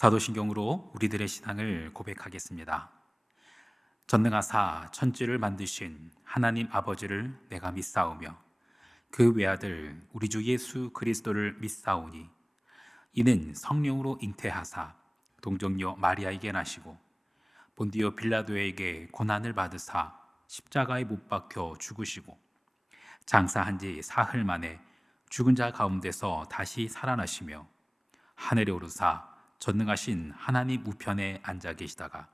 사도신경으로 우리들의 신앙을 고백하겠습니다. 전능하사 천지를 만드신 하나님 아버지를 내가 믿사오며 그 외아들 우리 주 예수 그리스도를 믿사오니 이는 성령으로 잉태하사 동정녀 마리아에게 나시고 본디오 빌라도에게 고난을 받으사 십자가에 못 박혀 죽으시고 장사한 지 사흘 만에 죽은 자 가운데서 다시 살아나시며 하늘에 오르사 전능하신 하나님 우편에 앉아 계시다가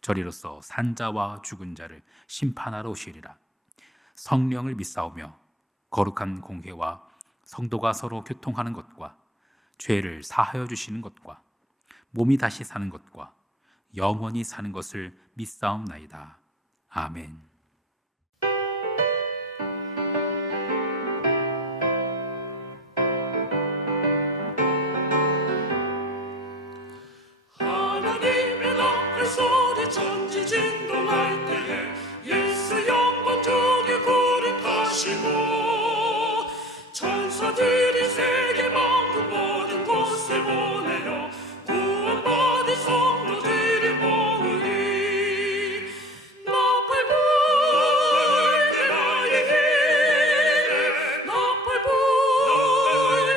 저리로서 산자와 죽은 자를 심판하러 오시리라. 성령을 믿사오며 거룩한 공회와 성도가 서로 교통하는 것과 죄를 사하여 주시는 것과 몸이 다시 사는 것과 영원히 사는 것을 믿사옵나이다. 아멘. 하나님의 나팔 소리 천지 진동할 때에 예수 영광 중에 거룩하시고 천사들이 세계 만국 모든 곳에 보내어 구원받은 성도들을 모으니 나팔 불 때 나의 힘 나팔 불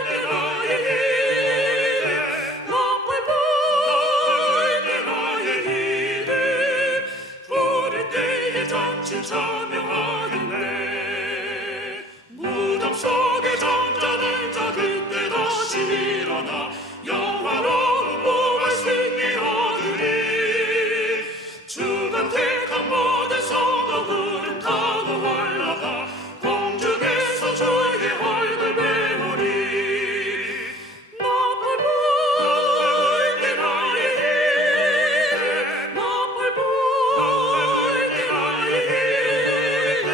때 나의 힘 나팔 불 때 나의 이름 부를 때에 잔치 참여하겠네. 무덤 속에 잠자는 자 그때 다시 일어나 영화로운 부활 승리 얻으리. 주간 택한 모든 성도 구름 타고 올라가 공중에서 주의 얼굴 배우리. 나팔 불 때 나의 힘 나팔 불 때 나의 힘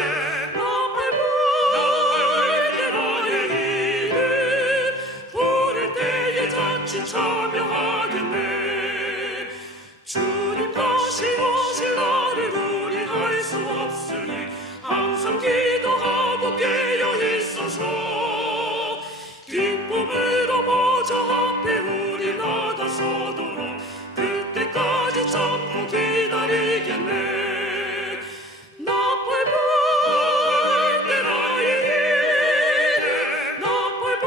나팔 불 때 나의 이름 부를 때에 잔치 참여하겠네. 주님 다시 오실 날을 우리 알 수 없으니 항상 기도하고 깨어 있어서 기쁨으로 모자 앞에 우리 나가서도록 그때까지 참고 기다리겠네. 나팔 불 때 나의 힘 나팔 불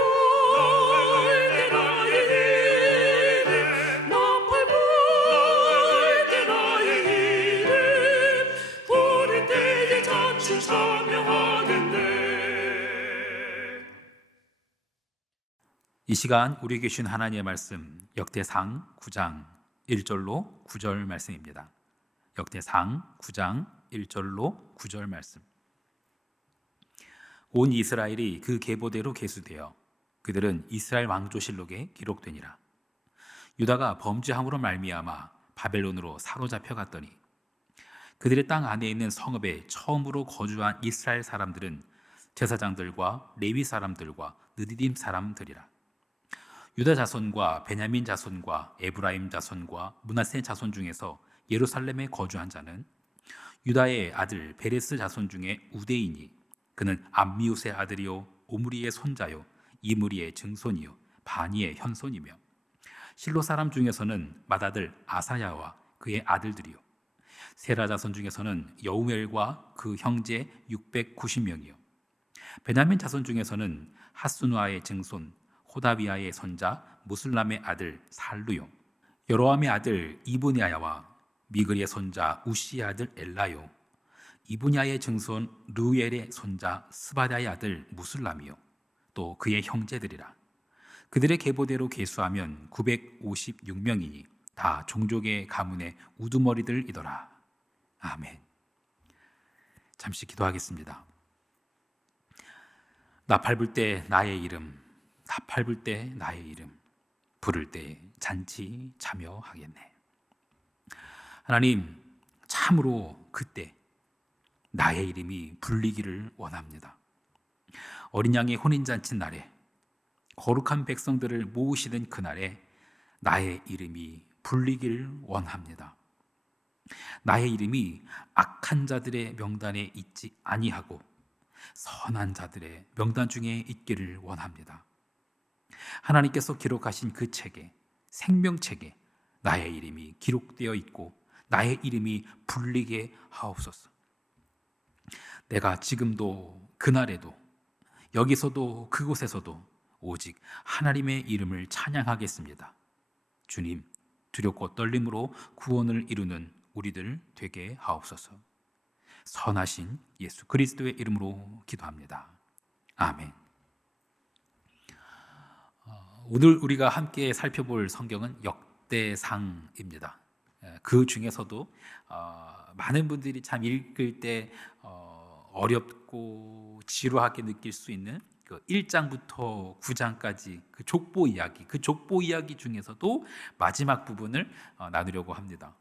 때 나의 힘 나팔 불 때 나의 이름 부를 때에 잔치 참여하겠네. 이 시간 우리에게 주신 하나님의 말씀 역대상 9장 1절로 9절 말씀입니다. 역대상 9장 1절로 9절 말씀. 온 이스라엘이 그 계보대로 계수되어 그들은 이스라엘 왕조실록에 기록되니라. 유다가 범죄함으로 말미암아 바벨론으로 사로잡혀 갔더니 그들의 땅 안에 있는 성읍에 처음으로 거주한 이스라엘 사람들은 제사장들과 레위 사람들과 느디딤 사람들이라. 유다 자손과 베냐민 자손과 에브라임 자손과 므낫세 자손 중에서 예루살렘에 거주한 자는 유다의 아들 베레스 자손 중에 우데이니 그는 암미우스의 아들이요 오므리의 손자요 이므리의 증손이요 바니의 현손이며 실로 사람 중에서는 맏아들 아사야와 그의 아들들이요 세라 자손 중에서는 여우멜과 그 형제 690명이요 베냐민 자손 중에서는 하순와의 증손 호다비아의 손자 무슬람의 아들 살루요 여로함의 아들 이브냐야와 미글의 손자 우시의 아들 엘라요 이브냐의 증손 르우엘의 손자 스바다의 아들 무슬람이요 또 그의 형제들이라. 그들의 계보대로 계수하면 956명이니 다 종족의 가문의 우두머리들이더라. 아멘. 잠시 기도하겠습니다. 나팔 불 때 나의 이름 나팔 불 때 나의 이름 부를 때 잔치 참여하겠네. 하나님, 참으로 그때 나의 이름이 불리기를 원합니다. 어린 양의 혼인잔치 날에 거룩한 백성들을 모으시는 그날에 나의 이름이 불리기를 원합니다. 나의 이름이 악한 자들의 명단에 있지 아니하고 선한 자들의 명단 중에 있기를 원합니다. 하나님께서 기록하신 그 책에, 생명책에 나의 이름이 기록되어 있고 나의 이름이 불리게 하옵소서. 내가 지금도 그날에도 여기서도 그곳에서도 오직 하나님의 이름을 찬양하겠습니다. 주님, 두렵고 떨림으로 구원을 이루는 우리들 되게 하옵소서. 선하신 예수 그리스도의 이름으로 기도합니다. 아멘. 오늘 우리가 함께 살펴볼 성경은 역대상입니다. 그 중에서도 많은 분들이 참 읽을 때 어렵고 지루하게 느낄 수 있는 그 1장부터 9장까지 그 족보 이야기 중에서도 마지막 부분을 나누려고 합니다.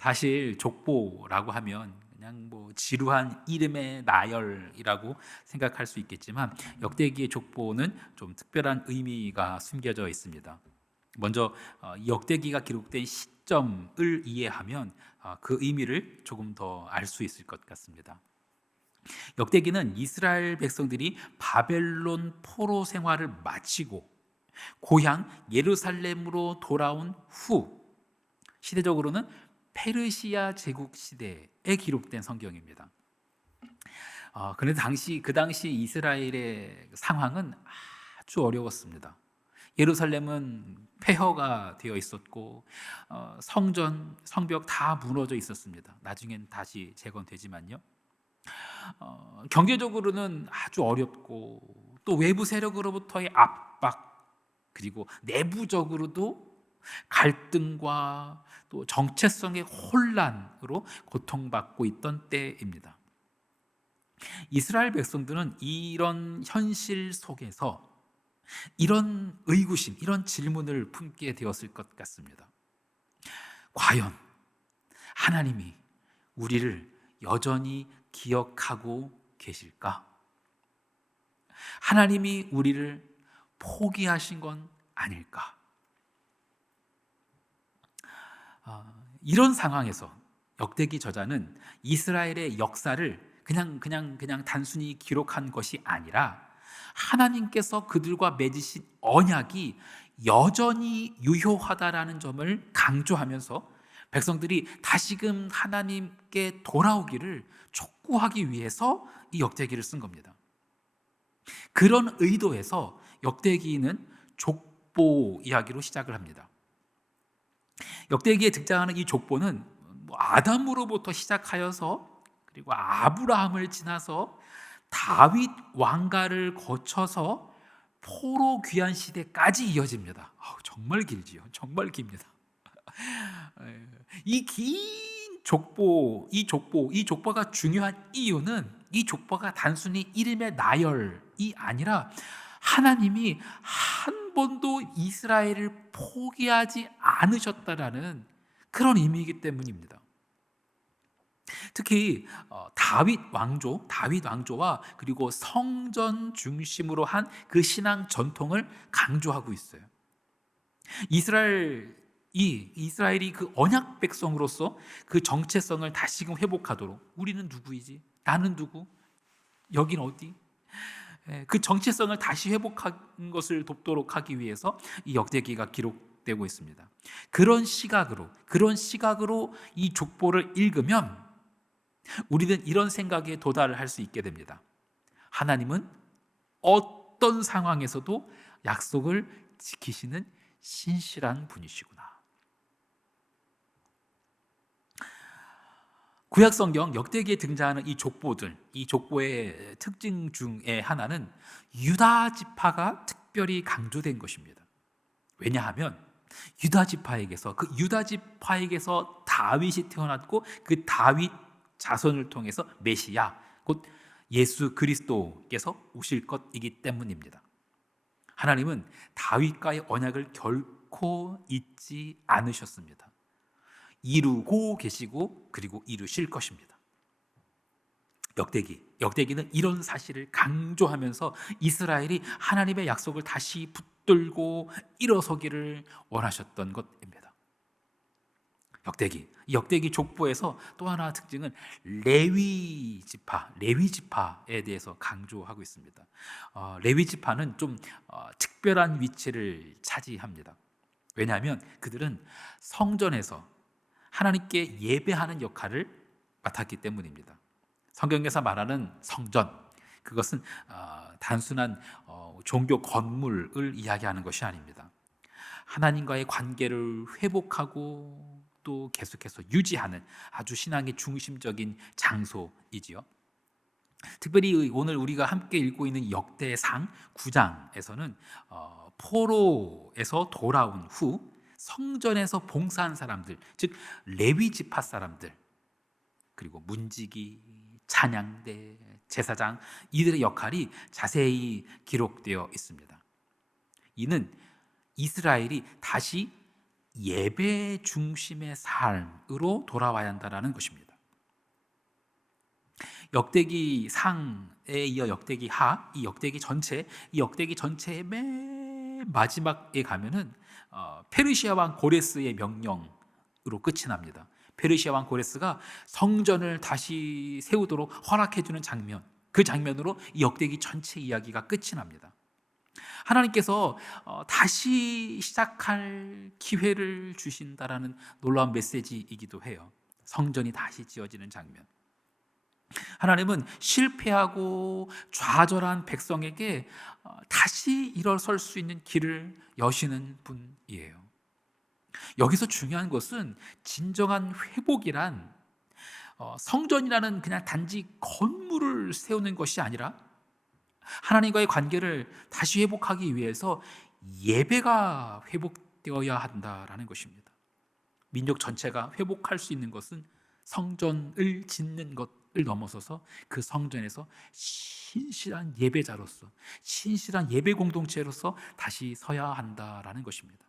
사실 족보라고 하면 그냥 뭐 지루한 이름의 나열이라고 생각할 수 있겠지만 역대기의 족보는 좀 특별한 의미가 숨겨져 있습니다. 먼저 역대기가 기록된 시점을 이해하면 그 의미를 조금 더 알 수 있을 것 같습니다. 역대기는 이스라엘 백성들이 바벨론 포로 생활을 마치고 고향 예루살렘으로 돌아온 후, 시대적으로는 페르시아 제국 시대에 기록된 성경입니다. 그런데 그 당시 이스라엘의 상황은 아주 어려웠습니다. 예루살렘은 폐허가 되어 있었고 성벽 다 무너져 있었습니다. 나중엔 다시 재건되지만요. 경제적으로는 아주 어렵고 또 외부 세력으로부터의 압박, 그리고 내부적으로도 갈등과 또 정체성의 혼란으로 고통받고 있던 때입니다. 이스라엘 백성들은 이런 현실 속에서 이런 의구심, 이런 질문을 품게 되었을 것 같습니다. 과연 하나님이 우리를 여전히 기억하고 계실까? 하나님이 우리를 포기하신 건 아닐까? 이런 상황에서 역대기 저자는 이스라엘의 역사를 그냥 단순히 기록한 것이 아니라 하나님께서 그들과 맺으신 언약이 여전히 유효하다라는 점을 강조하면서 백성들이 다시금 하나님께 돌아오기를 촉구하기 위해서 이 역대기를 쓴 겁니다. 그런 의도에서 역대기는 족보 이야기로 시작을 합니다. 역대기에 등장하는 이 족보는 아담으로부터 시작하여서 그리고 아브라함을 지나서 다윗 왕가를 거쳐서 포로 귀환 시대까지 이어집니다. 정말 길지요. 정말 깁니다. 이 긴 족보, 이 족보가 중요한 이유는 이 족보가 단순히 이름의 나열이 아니라 하나님이 한 번도 이스라엘을 포기하지 않으셨다라는 그런 의미이기 때문입니다. 특히 다윗 왕조와 그리고 성전 중심으로 한 그 신앙 전통을 강조하고 있어요. 이스라엘이 그 언약 백성으로서 그 정체성을 다시금 회복하도록, 우리는 누구이지? 나는 누구? 여긴 어디? 그 정체성을 다시 회복한 것을 돕도록 하기 위해서 이 역대기가 기록되고 있습니다. 그런 시각으로 이 족보를 읽으면 우리는 이런 생각에 도달할 수 있게 됩니다. 하나님은 어떤 상황에서도 약속을 지키시는 신실한 분이시구나. 구약 성경 역대기에 등장하는 이 족보의 특징 중에 하나는 유다 지파가 특별히 강조된 것입니다. 왜냐하면 유다 지파에게서 다윗이 태어났고 그 다윗 자손을 통해서 메시아, 곧 예수 그리스도께서 오실 것이기 때문입니다. 하나님은 다윗과의 언약을 결코 잊지 않으셨습니다. 이루고 계시고 그리고 이루실 것입니다. 역대기는 이런 사실을 강조하면서 이스라엘이 하나님의 약속을 다시 붙들고 일어서기를 원하셨던 것입니다. 역대기 족보에서 또 하나 특징은 레위 지파에 대해서 강조하고 있습니다. 레위 지파는 좀 특별한 위치를 차지합니다. 왜냐하면 그들은 성전에서 하나님께 예배하는 역할을 맡았기 때문입니다. 성경에서 말하는 성전, 그것은 단순한 종교 건물을 이야기하는 것이 아닙니다. 하나님과의 관계를 회복하고 또 계속해서 유지하는 아주 신앙의 중심적인 장소이지요. 특별히 오늘 우리가 함께 읽고 있는 역대상 9장에서는 포로에서 돌아온 후 성전에서 봉사한 사람들, 즉 레위 지파 사람들, 그리고 문지기, 찬양대, 제사장, 이들의 역할이 자세히 기록되어 있습니다. 이는 이스라엘이 다시 예배 중심의 삶으로 돌아와야 한다는 것입니다. 역대기 상에 이어 역대기 하, 이 역대기 전체의 맨 마지막에 가면은 페르시아 왕 고레스의 명령으로 끝이 납니다. 페르시아 왕 고레스가 성전을 다시 세우도록 허락해 주는 장면, 그 장면으로 이 역대기 전체 이야기가 끝이 납니다. 하나님께서 다시 시작할 기회를 주신다라는 놀라운 메시지이기도 해요. 성전이 다시 지어지는 장면. 하나님은 실패하고 좌절한 백성에게 다시 일어설 수 있는 길을 여시는 분이에요. 여기서 중요한 것은 진정한 회복이란 성전이라는 그냥 단지 건물을 세우는 것이 아니라 하나님과의 관계를 다시 회복하기 위해서 예배가 회복되어야 한다라는 것입니다. 민족 전체가 회복할 수 있는 것은 성전을 짓는 것을 넘어서서 그 성전에서 신실한 예배자로서, 신실한 예배 공동체로서 다시 서야 한다라는 것입니다.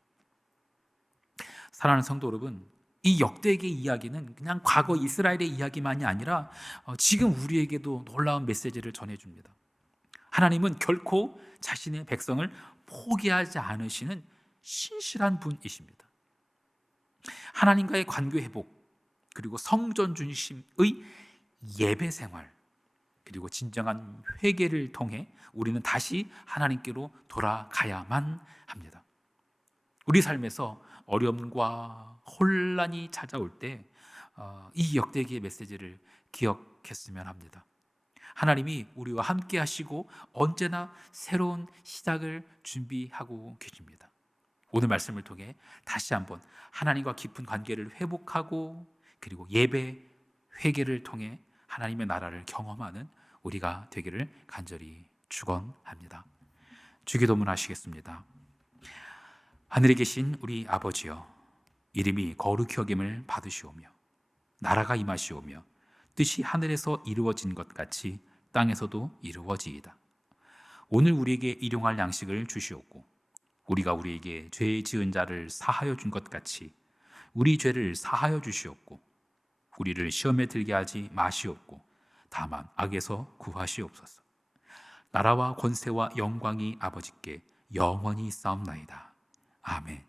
사랑하는 성도 여러분, 이 역대기의 이야기는 그냥 과거 이스라엘의 이야기만이 아니라 지금 우리에게도 놀라운 메시지를 전해줍니다. 하나님은 결코 자신의 백성을 포기하지 않으시는 신실한 분이십니다. 하나님과의 관계 회복, 그리고 성전 중심의 예배 생활, 그리고 진정한 회개를 통해 우리는 다시 하나님께로 돌아가야만 합니다. 우리 삶에서 어려움과 혼란이 찾아올 때 이 역대기의 메시지를 기억했으면 합니다. 하나님이 우리와 함께 하시고 언제나 새로운 시작을 준비하고 계십니다. 오늘 말씀을 통해 다시 한번 하나님과 깊은 관계를 회복하고 그리고 예배, 회개를 통해 하나님의 나라를 경험하는 우리가 되기를 간절히 축원합니다. 주기도문 하시겠습니다. 하늘에 계신 우리 아버지여, 이름이 거룩히 여김을 받으시오며 나라가 임하시오며 뜻이 하늘에서 이루어진 것 같이 땅에서도 이루어지이다. 오늘 우리에게 일용할 양식을 주시옵고 우리가 우리에게 죄 지은 자를 사하여 준 것 같이 우리 죄를 사하여 주시옵고 우리를 시험에 들게 하지 마시옵고 다만 악에서 구하시옵소서. 나라와 권세와 영광이 아버지께 영원히 있사옵나이다. 아멘.